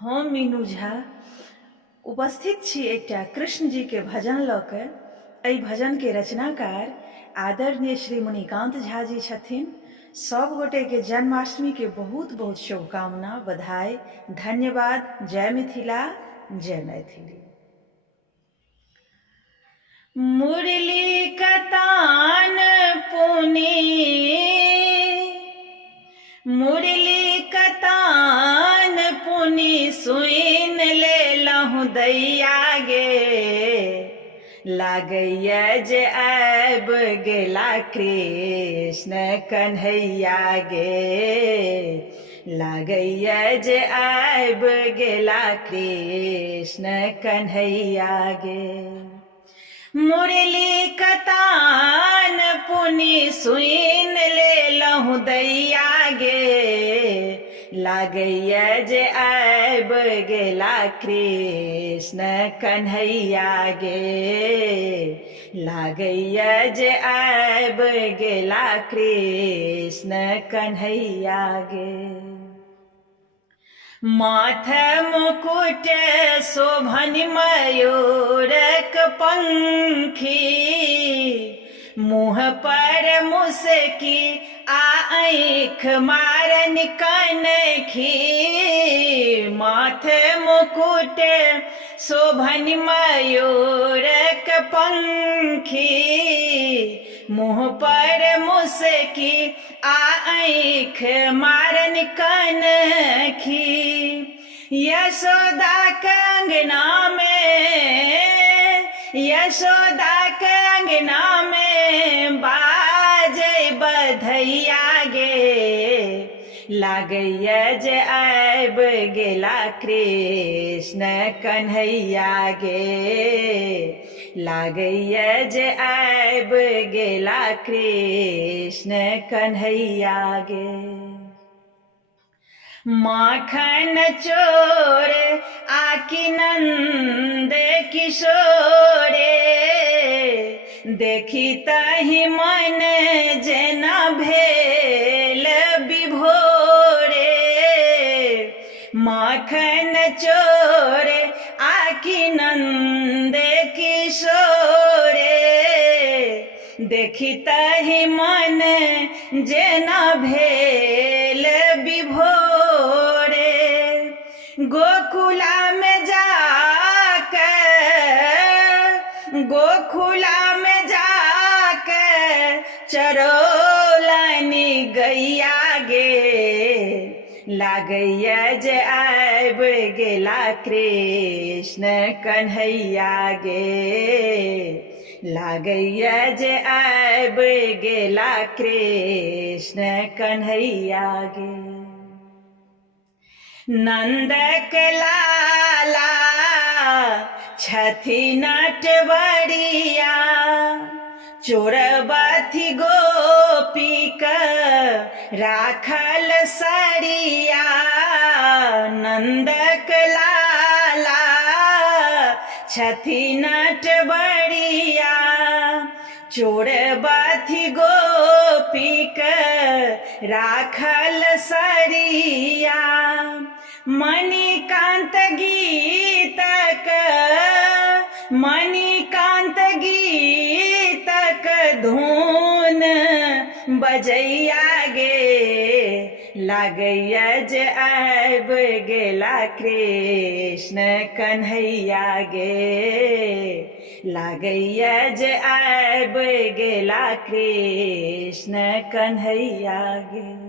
हम मीनू झा उपस्थित छी एकटा कृष्ण जी के भजन लऽ कऽ। एहि भजन के रचनाकार आदरणीय श्री मुनिकांत झा जी छथिन। सब गोटे के जन्माष्टमी के बहुत बहुत शुभकामना, बधाई, धन्यवाद। जय मिथिला, जय मैथिली। मुरली कतान पुनी, मुरली कतान पुनि सुइन ले लहु दैया गे। लागैया जे आबि गेला कृष्ण कन्हैया गे। लागैया जे आबि गेला कृष्ण कन्हैया गे। मुरली कतान पुनि सुइन ले लहु दैया गे। लागैया जे आबि गेला कृष्ण कन्हैया गे। लागैया जे आबि गेला कृष्ण कन्हैया गे। माथ मुकुट शोभन मयूरक पंखी, मुँह पर मुसकी आ आँख मारन कनखी। माथ मुकुट शोभन मयूरक पंखी, मुँह पर मुसकी आ आँख मारन कनखी। यशोदा के अंगना में, यशोदा के अंगना में बाजै बधैया गे। लागैया जे आबि गेला कृष्ण कन्हैया गे। लागैया जे आबि गेला कृष्ण कन्हैया गे। माखन चोर आकि नंद किशोरे, देखी तहि मन जेना भेल विभोरे। माखन चोर आकि नंद किशोरे, देखी तहि मन जेना भेल विभोरे। गोकुला में जाके, गोकुला में जाके चरोलनी गैया गे। लागैया जे आबि गेला कृष्ण कन्हैया गे। लागैया जे आबि गेला कृष्ण कन्हैया गे। नंदक लाला छथि नटवरिया, चोरबथि गोपीक राखल सरिया। नंदक लाला छथि नटवरिया, चोरबथि गोपीक राखल सरिया। मणिकांत गीतक, मणिकांत गीतक धून बजैया गे। लागैया जे आबि गेला कृष्ण कन्हैया गे। लागैया जे आबि गेला कृष्ण कन्हैया गे।